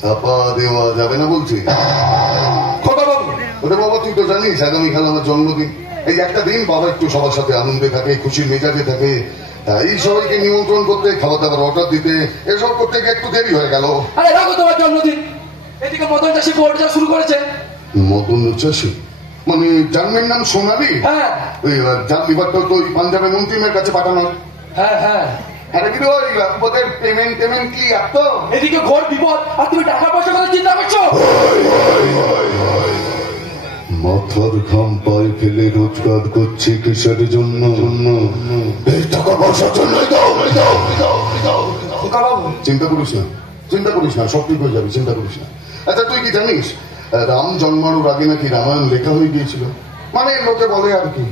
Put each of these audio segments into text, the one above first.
চাপা দেওয়া যাবে না বলছি। ওরে বাবা, তুই তো জানিস আগামীকাল আমার জন্মদিন। এই একটা দিন বাবা একটু সবার সাথে আনন্দে থাকে, খুশির মেজাজে থাকে। এই সবাইকে নিমন্ত্রণ করতে, খাবার দাবার অর্ডার দিতে, এসব করতে গিয়ে একটু দেরি হয়ে গেল। আরে রাখো তোমার জন্মদিন। এদিকে মদন চাষি বোর্ডটা শুরু করেছে। মদন চাষি মানে জার্মের নাম সোনালি? হ্যাঁ। ওই যার লিভারটা তো ওই পাঞ্জাবের মন্ত্রীমের কাছে পাঠানো। হ্যাঁ হ্যাঁ। এদিকে ঘোর বিপদ, আর তুমি টাকা পয়সা কথা চিন্তা করছো? মাথার ঘাম পায়ে ফেলে রোজগার করছে কিসের জন্য? এই টাকা পয়সার জন্যই দাও। চিন্তা করিস না, চিন্তা করিস না, সব ঠিক হয়ে যাবে, চিন্তা করিস না। আচ্ছা, তুই কি জানিস রাম জন্মানোর আগে নাকি রামায়ণ লেখা হয়ে গিয়েছিল? মানে লোকে বলে আর কি।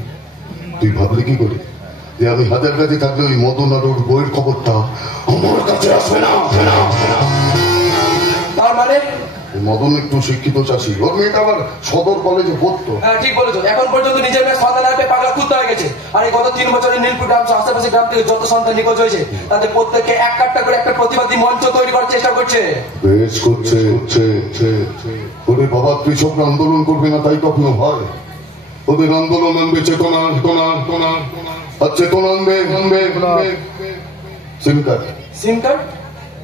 তুই ভাবলি কি করে যে আমি হাজার কাছে থাকলে ওই মদন আর ওর বইয়ের খবরটা আমার কাছে আসবে না? তার মানে মদন একটু শিক্ষিত চাষি, ওর মেয়েটা আবার সদর কলেজে পড়তো। হ্যাঁ ঠিক বলেছো। এখন পর্যন্ত নিজের মেয়ে সন্তান আসবে পাগলা খুঁজতে হয়ে গেছে। আর এই গত 3 বছরে নীলপুর গ্রাম আশেপাশে গ্রাম থেকে যত সন্তান নিখোঁজ হয়েছে তাদের প্রত্যেককে এক কাট্টা করে একটা প্রতিবাদী মঞ্চ তৈরি করার চেষ্টা করছে। বেশ করছে। ওরে বাবা, কৃষকরা আন্দোলন করবে না তাই কখনো হয়? ওদের আন্দোলন আনবে চেতনা, আর চেতনা আনবে সিম কার্ড। সিম কার্ড?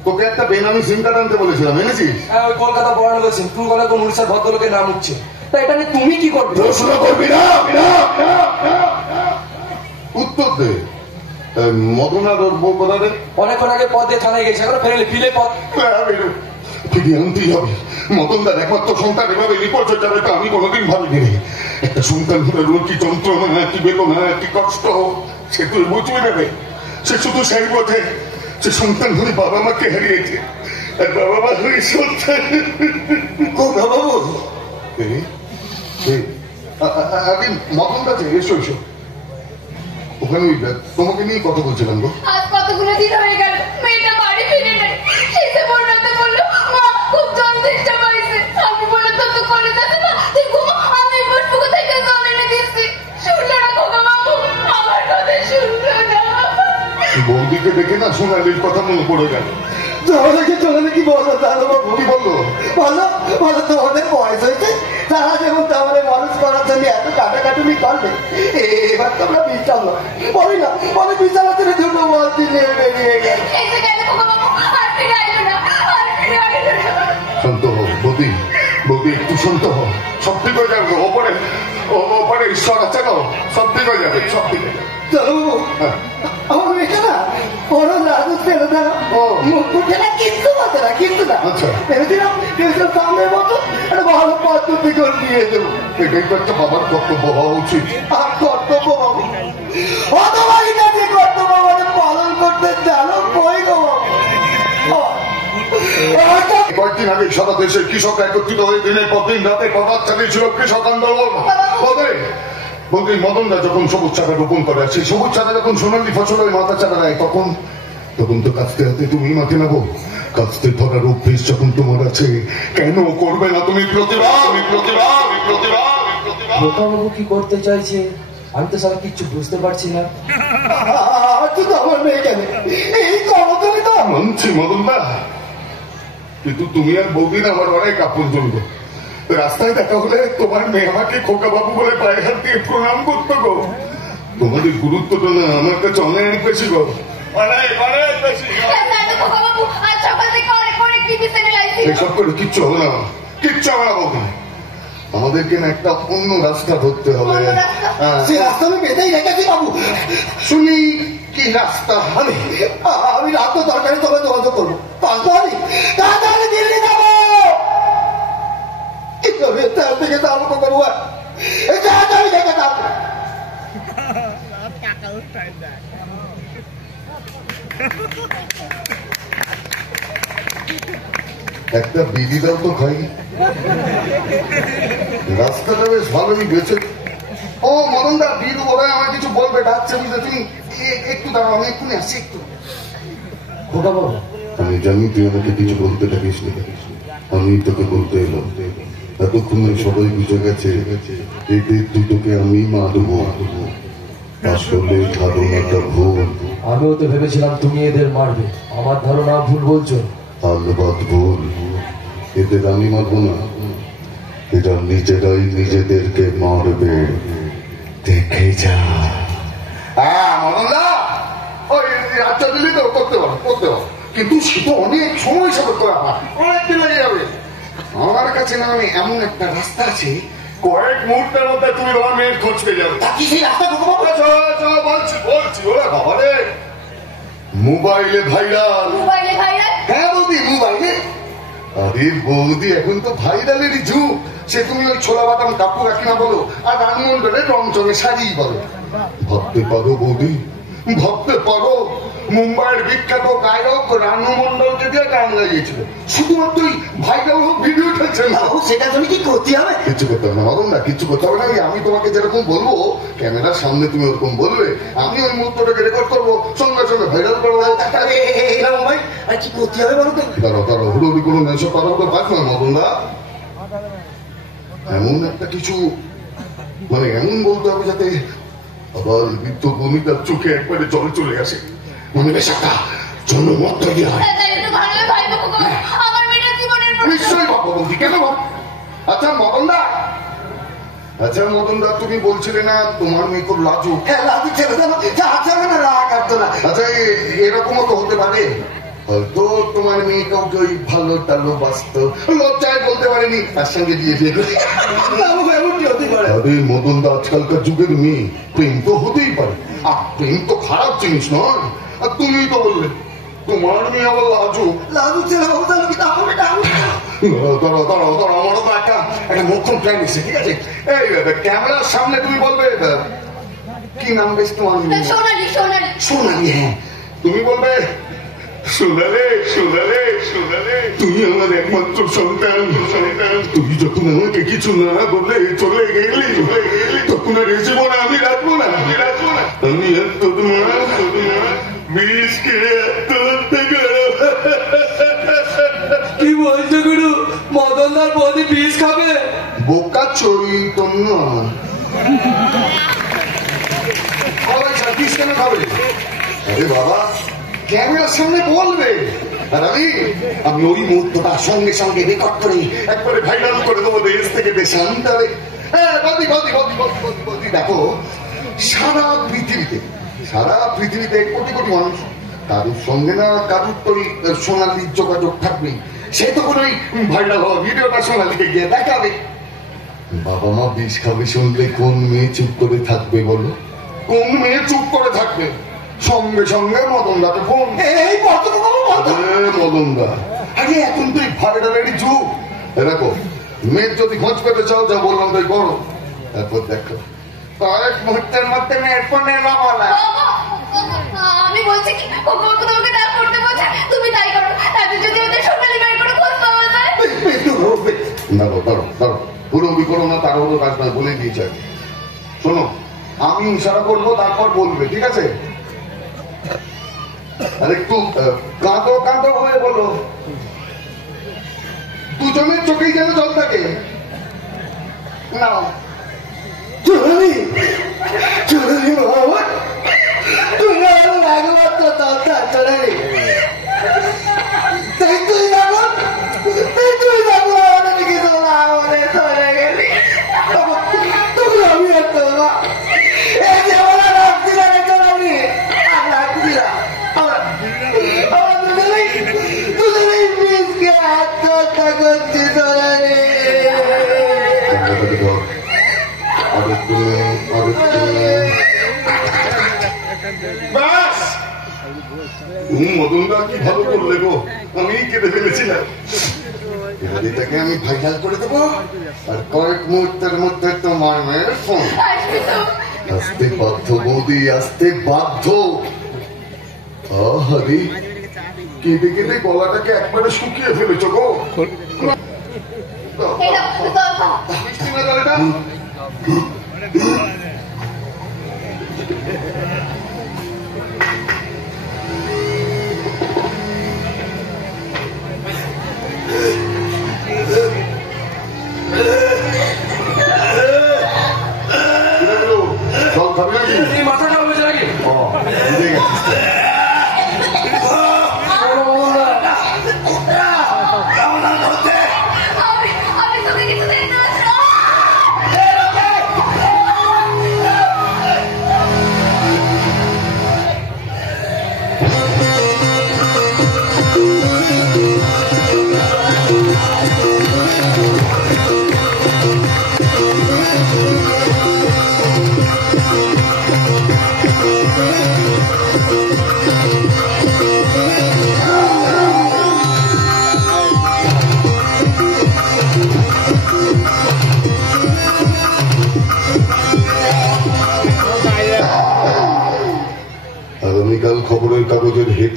তোকে একটা বেনামি সিম কার্ড আনতে বলেছিলাম, এনেছিস? হ্যাঁ, ওই কলকাতা বরানগর সিম, ট্রু কলার কোন উড়িষ্যার ভদ্রলোকের নাম উঠছে। তা এটা নিয়ে তুমি কি করবে? প্রশ্ন করবি না, উত্তর দে। মদনার ওর বউ কোথায়? অনেকক্ষণ আগে পথ দিয়ে থানায় গেছে, এখন ফেলে ফিলে পথ ফিরিয়ে আনতেই হবে। মদনদার একমাত্র সন্তান এভাবে রিপোর্ট হয়ে যাবে তা আমি কোনোদিন ভাবিনি। একটা সন্তান হলে কি যন্ত্রণা, কি বেদনা, কি কষ্ট সে তুই বুঝবি না রে। সে শুধু সেই বোঝে সে সন্তান হলে বাবা মাকে হারিয়েছে, আর বাবা মা হয়ে সন্তান। আগে মদন কাছে এসো। ওখানে তোমাকে নিয়ে কথা বলছিলাম গো। আজ কতগুলো দিন হয়ে গেল মেয়েটা বাড়ি ফিরে নেই। এসে বলতে বললো মা খুব জল তেষ্টা পাইছে। আমি বলে তো করে যাচ্ছে না, তুই ঘুমো, আমি বসবুকো থেকে জল এনে দিচ্ছি। শুনলো না খোকা বাবু, আমার কথা শুনলো না। বৌদিকে দেখে না সোনালির কথা মনে পড়ে গেল। চলে কি বললো দাদু বাবু? কি বললো? বলো তোমাদের বয়স হয়েছে, তারা যেমন তাহলে মানুষ করার জন্য এত কাটাকাটুনি করবে, এবার তোমরা বিশ্রাম নাও। বলি না বলে বিছানা থেকে দুটো বলতি নিয়ে বেরিয়ে গেল। শান্ত হো বৌদি, একটু শান্ত হো, সব ঠিক হয়ে যাবে। ওপরে ঈশ্বর আছে না, সব ঠিক হয়ে যাবে, সব ঠিক হয়ে যাবে। চলো বাবু, আমার মেয়েটা না বড় রাজু ফেলে দেয়, মুখ উঠে না, কিন্তু বলতে না, কিন্তু না। ভেবেছিলাম সামনের মতো একটা ভালো পদ্ধতি করে দিয়ে দেবো। এটাই তো একটা বাবার কর্তব্য হওয়া উচিত। আর কর্তব্য বাবু, অতবারই কাছে কর্তব্য আমাদের পালন করতে জানো কই গো বাবু? কয়েকদিন আগে সারা দেশে কৃষক একত্রিত হয়ে দিনের পর দিন রাতে প্রভাত চালিয়েছিল কৃষক আন্দোলন। বলতে মদনরা যখন সবুজ চারা রোপণ করে, সেই সবুজ চারা যখন সোনালি ফসল হয়ে মাথা চারা দেয়, তখন তো কাঁচতে হাতে তুমি মাঠে নেবো। কাঁচতে ধরার অভ্যেস যখন তোমার আছে, কেন করবে না তুমি প্রতিবাদ? বাবু কি করতে চাইছে আমি তো সারা কিচ্ছু বুঝতে পারছি না। আমার মেয়ে কেন এই কর্মচারী তো মানছি মদনদা, কিন্তু তুমি আর বৌদিন আমার অনেক আপন জনগো। রাস্তায় দেখা হলে তোমার মেয়ে আমাকে খোকা বাবু বলে পায়ে হাত দিয়ে প্রণাম করতো গো। তোমাদের গুরুত্বটা না আমার কাছে অনেক বেশি গো, অনেক বেশি। এসব করে কিচ্ছু হবে না বৌদি। আমাদেরকে না একটা অন্য রাস্তা ধরতে হবে। সে রাস্তা আমি বেঁধেই রেখেছি বাবু। শুনি কি রাস্তা? আমি রাত দরকারি তোমায় যোগাযোগ করবো। তাড়াতাড়ি দিল্লি যাবো, থেকে যাবো করবো, তাড়াতাড়ি দেখে যাবো। একটা বিড়ি দাও তো খাই। রাস্তাটা বেশ ভালোই গেছে। ও মদনদা, বিড়ু ওরা আমার কিছু বলবে, ডাকছে বুঝলে। তুমি একটু দাঁড়াও, আমি এক্ষুনি আসছি। একটু আমি জানি তুই আমাকে কিছু বলতে থাকিস না, আমি তোকে বলতে এলাম। এতক্ষণে সবাই বুঝে গেছে এদের দুটোকে আমি মারবো। আসলে ধারণাটা ভুল। আমিও তো ভেবেছিলাম তুমি এদের মারবে। আমার ধারণা ভুল বলছো। আলবাদ ভুল। এদের আমি মারবো না, এরা নিজেরাই নিজেদেরকে মারবে, দেখে যা। হ্যাঁ মনন্দা, ওই আচ্ছা দিলি তো করতে পারো, করতে পারো, কিন্তু সেটা অনেক সময় সাপেক্ষ ব্যাপার, অনেক দিন লেগে যাবে। আমার কাছে না আমি এমন একটা রাস্তা আছে, কয়েক মুহূর্তের মধ্যে তুমি তোমার মেয়ের খোঁজ পেয়ে যাবে। তা কি সেই রাস্তা ঢুকবো? বলছি বলছি ওরা বাবা রে, মোবাইলে ভাইরাল। মোবাইলে ভাইরাল? হ্যাঁ বৌদি, মোবাইলে। আরে বৌদি, এখন তো ভাইরালেরই যুগ। সে তুমি ওই ছোলা বাদাম কাপু রাখি না বলো, আর রানমন্ডলের রং চঙে শাড়ি বলো। ভাবতে পারো বৌদি, ভাবতে পারো, মুম্বাইয়ের বিখ্যাত গায়ক রানু মন্ডলকে দিয়ে গান গাইয়েছিল, শুধুমাত্র ভাইরাল হোক ভিডিও ঠেলছেন। সেটার জন্য কি করতে হবে? কিছু করতে হবে না বাবু, না কিছু করতে হবে না। আমি তোমাকে যেরকম বলবো, ক্যামেরার সামনে তুমি ওরকম বলবে, আমি ওই মুহূর্তটাকে রেকর্ড করবো, সঙ্গে সঙ্গে ভাইরাল করবো। ভাই আর কি করতে হবে বলো তো? দাঁড়াও দাঁড়াও, হুড়ি কোনো নেশা করা হতো পাস না মদনদা। এমন একটা কিছু, মানে এমন বলতে হবে যাতে আবার বৃদ্ধ ভূমিকার চোখে একবারে জল চলে আসে, মানে বেশ একটা জন্মমত তৈরি হয়। তাহলে তো ভালো ভাই বাবু গো, আমার মেয়েটার জীবনের প্রশ্ন। নিশ্চয়ই বাবা বৌদি, কেন বাবা? আচ্ছা মদনদা, আচ্ছা মদনদা, তুমি বলছিলে না তোমার মেয়ে খুব লাজুক? হ্যাঁ লাজুক ছেলে জানো, যা আছে না রাগ আসতো না। আচ্ছা এরকমও তো হতে পারে, হয়তো তোমার মেয়ে কাউকে ওই ভালো টালো বাঁচত, লজ্জায় বলতে পারেনি, তার সঙ্গে বিয়ে দিয়ে দিল। এমনটি হতে পারে। আরে মদনদা, আজকালকার যুগের মেয়ে, প্রেম তো হতেই পারে, আর প্রেম তো খারাপ জিনিস নয়। আর তুমি তো বললে তোমার মেয়ে আবার লাজুক। লাজুক ছেলে বাবু জানো কি, আমার বেটা দাঁড়াও দাঁড়াও দাঁড়াও, আমারও তো একটা মোক্ষম প্ল্যান এসে, ঠিক আছে? এই ক্যামেরার সামনে তুমি বলবে, কি নাম বেশ তোমার? সোনালি। সোনালি। সোনালি, হ্যাঁ। তুমি বলবে সোনালে সোনালে সোনালে, তুমি আমার একমাত্র সন্তান। তুমি যখন আমাকে কিছু না বলে চলে গেলি, তখন আর এসে না আমি রাখবো না, আমি এত তোমার বিষ খেয়ে আত্মহত্যা করো। কি বলছো গুরু? মদনদার বৌদি বিষ খাবে? বোকা চৈতন্য, বিষ কেন খাবে? আরে বাবা, ক্যামেরার সামনে বলবে, আর আমি ওই মুহূর্তটা সঙ্গে সঙ্গে রেকর্ড করে একবারে ভাইরাল করে দেবো দেশ থেকে দেশে আনতে হবে। হ্যাঁ বদি, দেখো সারা পৃথিবীতে কোটি কোটি মানুষ, কারুর সঙ্গে না কারুর তো সোনালির যোগাযোগ থাকবে, সে তো কোনোই ভাইরাল হওয়া ভিডিওটা সোনালিকে গিয়ে দেখাবে। বাবা মা বিষ খাবে শুনলে কোন মেয়ে চুপ করে থাকবে বলো? কোন মেয়ে চুপ করে থাকবে? সঙ্গে সঙ্গে মদনদাকে ফোন। এই মদনদা, আরে এখন তো ভাইরালেরই যুগ। দেখো, মেয়ের যদি খোঁজ পেতে চাও, যা বললাম তাই করো, তারপর দেখো কয়েক মুহূর্তের মধ্যে মেয়ের ফোনে বলা। আমি বলছি কি, তোমাকে না করতে বলছে, তুমি তাই করো। তাতে যদি ওদের সোনালি মেয়ের কোনো খোঁজ পাওয়া যায়। দাঁড়ো দাঁড়ো দাঁড়ো, পুরোবি করো না, তার হলো কাজ না, বলে দিয়েছে। শোনো, আমি ইশারা করবো, তারপর বলবে, ঠিক আছে? আর একটু কাঁদো কাঁদো হয়ে বলো, দুজনের চোখেই যেন জল থাকে। নাও। চলি বাবা, তুমি আমার লাগবার তো দরকার চলে। তুই যাবো আমাদের কিছু না, আমাদের চলে গেলি তুমি। আমি একটা এই যে আমরা রাখছি না, চলানি রাখছি না, আমরা দুজনেই বীজকে আত্মহত্যা করছি চলানি। মদনদা কি ভালো করলে গো, আমি কেটে ফেলেছিলাম। এটাকে আমি ভাইরাল করে দেবো, আর কয়েক মুহূর্তের মধ্যে তোমার মেয়ের ফোন আসতে বাধ্য। বৌদি আসতে বাধ্য। আরে কেটে কেটে গলাটাকে একবারে শুকিয়ে ফেলেছো গো। মাথা খারাপ হয়েছে নাকি?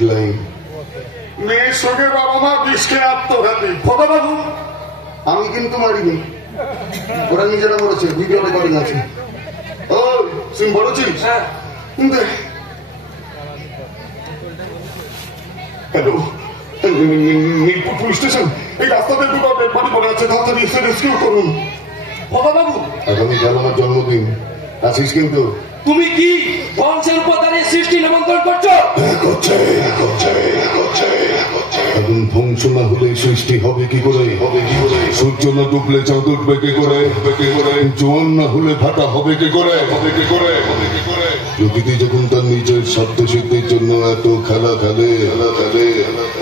লাইন। মেয়ের সঙ্গে বাবা মা বিষকে আত্মঘাতী। খোকা বাবু, আমি কিন্তু মারিনি, ওরা নিজেরা বলেছে, ভিডিও রেকর্ডিং আছে। ও সিম বলেছিস? হ্যাঁ। Hello, Mirpur police station. এই রাস্তাতে দুটো ডেড বডি পড়ে আছে, তাড়াতাড়ি এসে রেস্কিউ করুন। বাবা বাবু, আগামীকাল আমার জন্মদিন, আসিস কিন্তু? তুমি কি বংশের উপর দাঁড়িয়ে সৃষ্টি নিমন্ত্রণ করছো? এখন ধ্বংস না হলে সৃষ্টি হবে কি করে? সূর্য না ডুবলে চাঁদ উঠবে কি করে? জোয়ান না হলে ভাটা হবে কি করে? প্রকৃতি যখন তার নিজের স্বার্থ সিদ্ধির জন্য এত খেলা খেলে,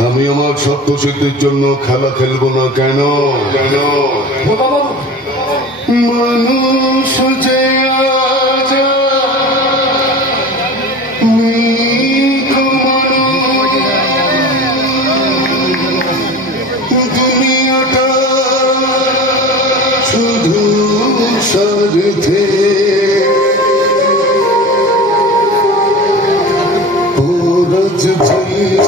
আমি আমার স্বার্থ সিদ্ধির জন্য খেলা খেলবো না কেন? মানুষ যে আজ দুনিয়াটা শুধু সারথে ওরজ ভরিব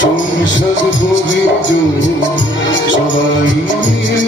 সংসার ভরিব সবাই মানুষ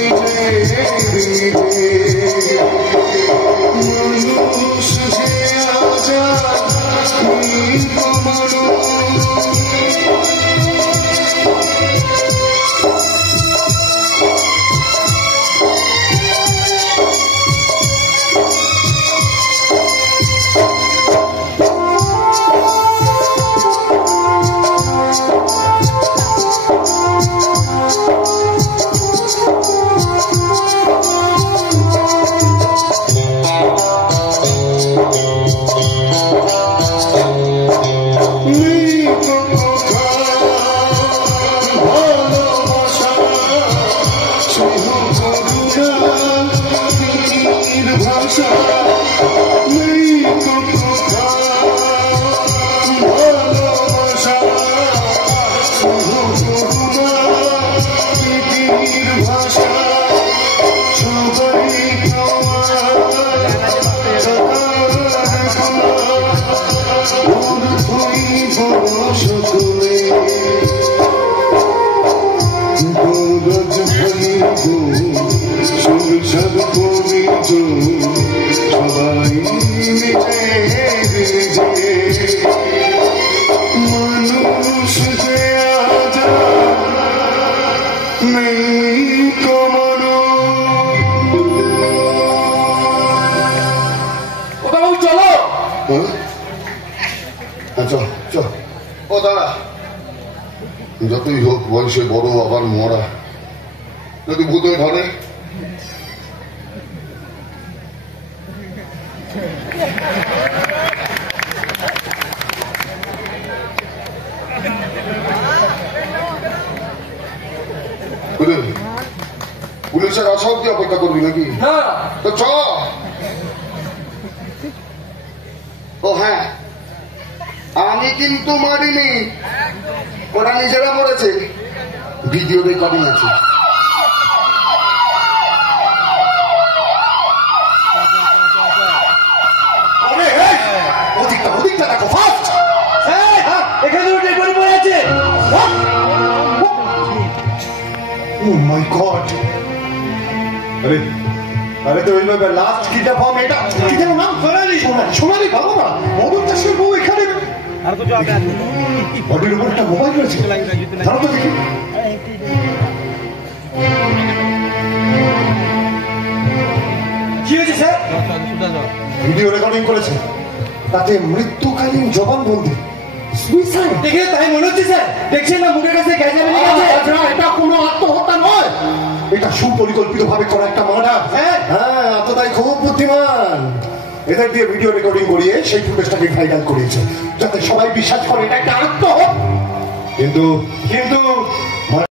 যে আজা ও দাঁড়া, যতই হোক বয়সে বড় আবার মরা, যদি ভূতে ধরে পুলিশের আসা অব্দি অপেক্ষা করবি নাকি? তো চ। ও হ্যাঁ, আমি কিন্তু মারিনি, ওরা নিজেরা মরেছে, ভিডিও রেকর্ডিং আছে। ওদিকটা দেখো ফাস্ট। এখানে উঠে পড়ে পড়ে আছে। ও মাই গড! আরে তো ওইভাবে লাস্ট কিটা ফর্ম, এটা কি যেন নাম? সোনালি ভালো না, মদন চাষের বউ এখানে বডির উপর একটা মোবাইল রয়েছে, ধরো তো দেখি। কি হয়েছে স্যার? ভিডিও রেকর্ডিং করেছে, তাতে মৃত্যুকালীন জবানবন্দি। দেখে তাই মনে হচ্ছে স্যার, দেখছেন না মুখের কাছে এটা কোনো আত্মহত্যা নয়, এটা সুপরিকল্পিত ভাবে করা একটা মার্ডার। হ্যাঁ, আত্মদায় খুব বুদ্ধিমান। এদের দিয়ে ভিডিও রেকর্ডিং করিয়ে সেই ফুটেজটাকে ভাইরাল করিয়েছে, যাতে সবাই বিশ্বাস করে এটা একটা আত্মহত্যা। কিন্তু